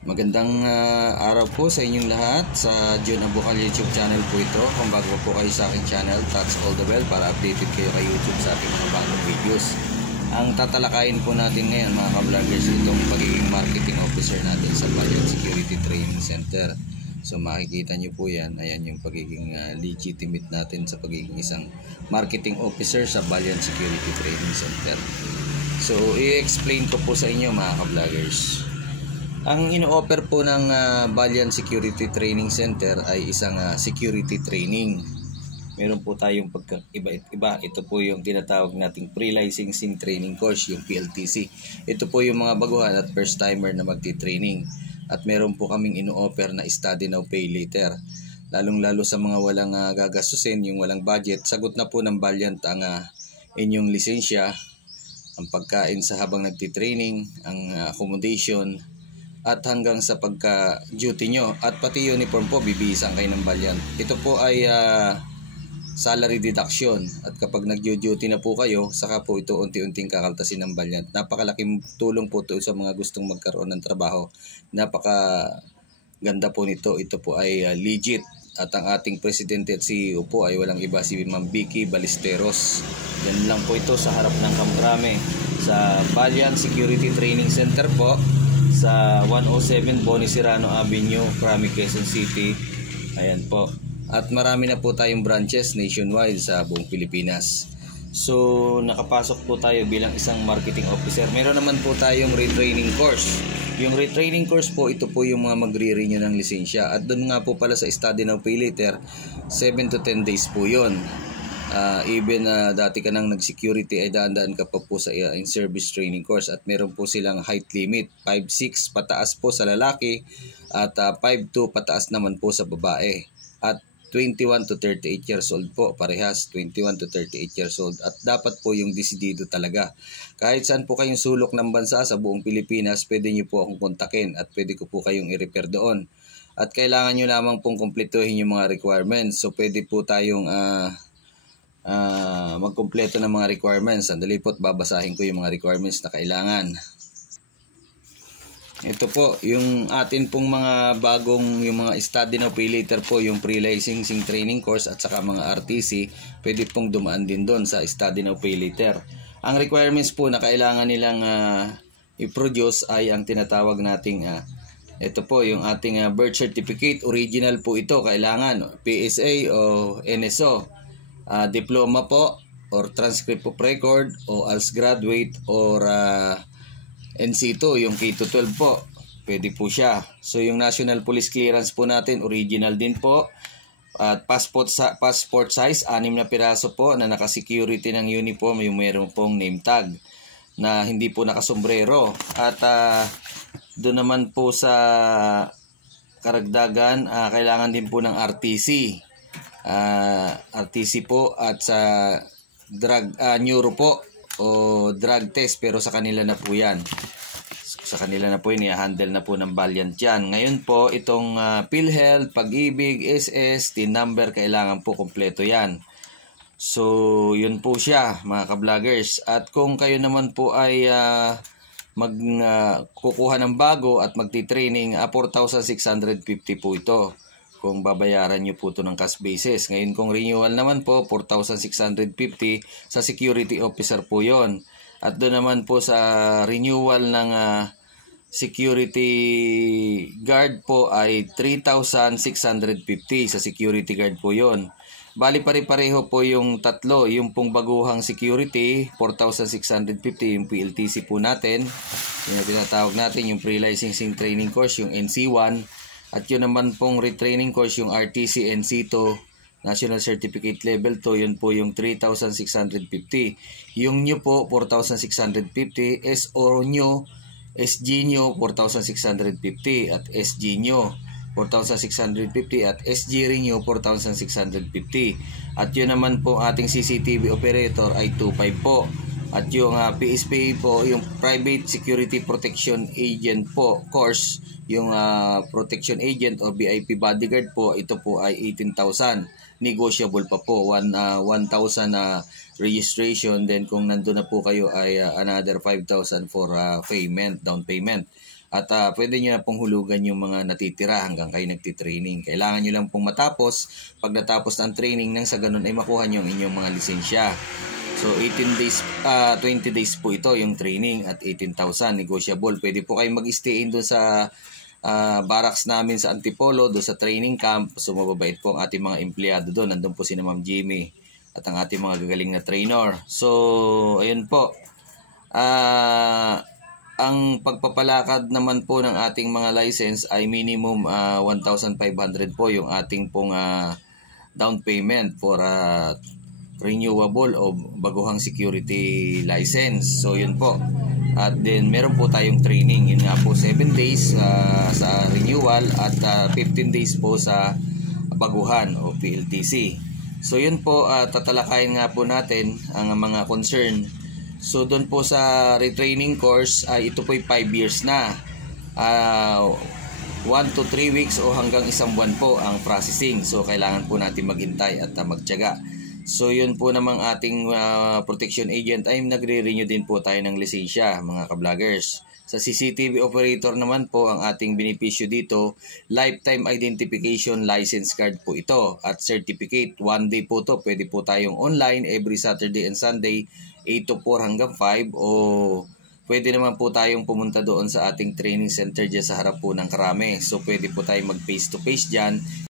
Magandang araw po sa inyong lahat. Sa John Abukal YouTube channel po ito. Kung bago po kayo sa aking channel, touch all the bell para updated kayo kay YouTube sa aking mga bagong videos. Ang tatalakayin po natin ngayon mga ka-vloggers, itong pagiging marketing officer natin sa Valiant Security Training Center. So makikita nyo po yan, ayan yung pagiging legitimate natin sa pagiging isang marketing officer sa Valiant Security Training Center. So i-explain ko po sa inyo mga ka-vloggers. Ang ino-offer po ng Valiant Security Training Center ay isang security training. Meron po tayong pagkaiba-iba. Ito po yung tinatawag nating pre-licensing training course, yung PLTC. Ito po yung mga baguhan at first timer na magti-training. At meron po kaming ino-offer na study now pay later. Lalong-lalo sa mga walang gagastusin, yung walang budget, sagot na po ng Valiant ang inyong lisensya, ang pagkain sa habang nagti-training, ang accommodation, at hanggang sa pagka-duty nyo. At pati uniform po, bibihisan kayo ng Valiant. Ito po ay salary deduction. At kapag nag-duty na po kayo, saka po ito unti-unting kakaltasin ng Valiant. Napakalaking tulong po ito sa mga gustong magkaroon ng trabaho. Napakaganda po nito. Ito po ay legit. At ang ating presidente at CEO po ay walang iba, si Ma'am Vicky Ballesteros. Yan lang po ito sa harap ng Kamkrame sa Valiant Security Training Center po, sa 107 Boni Serrano Avenue, Krami, Quezon City. Ayan po. At marami na po tayong branches nationwide sa buong Pilipinas. So, nakapasok po tayo bilang isang marketing officer. Meron naman po tayong retraining course. Yung retraining course po, ito po yung mga magre-renew ng lisensya. At doon nga po pala sa study now pay later, 7 to 10 days po yun. Even dati ka nang nag-security ay daan-daan ka pa po sa in-service training course. At meron po silang height limit, 5'6" pataas po sa lalaki at 5'2" pataas naman po sa babae. At 21 to 38 years old po, parehas 21 to 38 years old. At dapat po yung desidido talaga. Kahit saan po kayong sulok ng bansa sa buong Pilipinas, pwede nyo po akong kontakin at pwede ko po kayong i-refer doon. At kailangan nyo lamang pong kumpletuhin yung mga requirements. So pwede po tayong magkumpleto ng mga requirements. Sandali po at babasahin ko yung mga requirements na kailangan. Ito po yung atin pong mga bagong, yung mga study now pay later po, yung pre-licensing training course at saka mga RTC, pwede pong dumaan din doon sa study now pay later. Ang requirements po na kailangan nilang i-produce ay ang tinatawag nating ito po yung ating birth certificate, original po ito, kailangan PSA o NSO, diploma po or transcript of record o as graduate or NC2, yung K-12 po, pwede po siya. So yung national police clearance po natin, original din po. At passport size, 6 na piraso po na naka-security ng uniform, yung meron pong name tag na hindi po nakasombrero. At doon naman po sa karagdagan, kailangan din po ng RTC. RTC po at sa neuro po o drug test, pero sa kanila na po yan. Sa kanila na po yun, i-handle na po ng Valiant yan. Ngayon po, itong PhilHealth, Pag-ibig, SS, TIN number, kailangan po kompleto yan. So, yun po siya mga ka-vloggers. At kung kayo naman po ay kukuha ng bago at magti-training, 4,650 po ito. Kung babayaran nyo po ito ng cash basis. Ngayon kung renewal naman po, 4,650 sa security officer po yon. At doon naman po sa renewal ng security guard po ay 3,650 sa security guard po yon. Bali pare-pareho po yung tatlo. Yung pong baguhang security, 4,650 yung PLTC po natin. Yung tinatawag natin yung pre-licensing training course, yung NC1. At yun naman pong retraining course, yung RTC NC2, National Certificate Level 2, yun po yung 3,650. Yung new po, 4,650. SO new, SG new, 4,650. At SG new, 4,650. At SG renew, 4,650. At yun naman po ating CCTV operator ay 2,500 po. At yung PSPA po, yung Private Security Protection Agent po course, yung Protection Agent o VIP Bodyguard po, ito po ay 18,000. Negotiable pa po, 1,000 registration. Then kung nandun na po kayo ay another 5,000 for payment, down payment. At pwede nyo na pong hulugan yung mga natitira hanggang kayo nagtitraining. Kailangan nyo lang pong matapos. Pag natapos ng training, nang sa ganun ay makuha nyo ang inyong mga lisensya. So 18 days, 20 days po ito yung training at 18,000 negotiable. Pwede po kayo mag-stay in doon sa barracks namin sa Antipolo, doon sa training camp. So mababait po ang ating mga empleyado doon. Nandun po si Ma'am Jimmy at ang ating mga gagaling na trainer. So ayun po. Ang pagpapalakad naman po ng ating mga license ay minimum 1,500 po yung ating pong down payment for renewable o baguhang security license. So yun po. At then meron po tayong training. Yun nga po 7 days sa renewal at 15 days po sa baguhan o PLTC. So yun po, tatalakayin nga po natin ang mga concern. So doon po sa retraining course, ito po 5 years na. 1 to 3 weeks o hanggang isang buwan po ang processing. So kailangan po natin maghintay at magtiyaga. So yun po namang ating protection agent ay nagre-renew din po tayo ng lisensya, mga ka-vloggers. Sa CCTV operator naman po, ang ating benepisyo dito, lifetime identification license card po ito at certificate. 1 day po to, pwede po tayong online every Saturday and Sunday 8 to 4 hanggang 5 o pwede naman po tayong pumunta doon sa ating training center dyan sa harap po ng Karame. So pwede po tayong mag face to face dyan.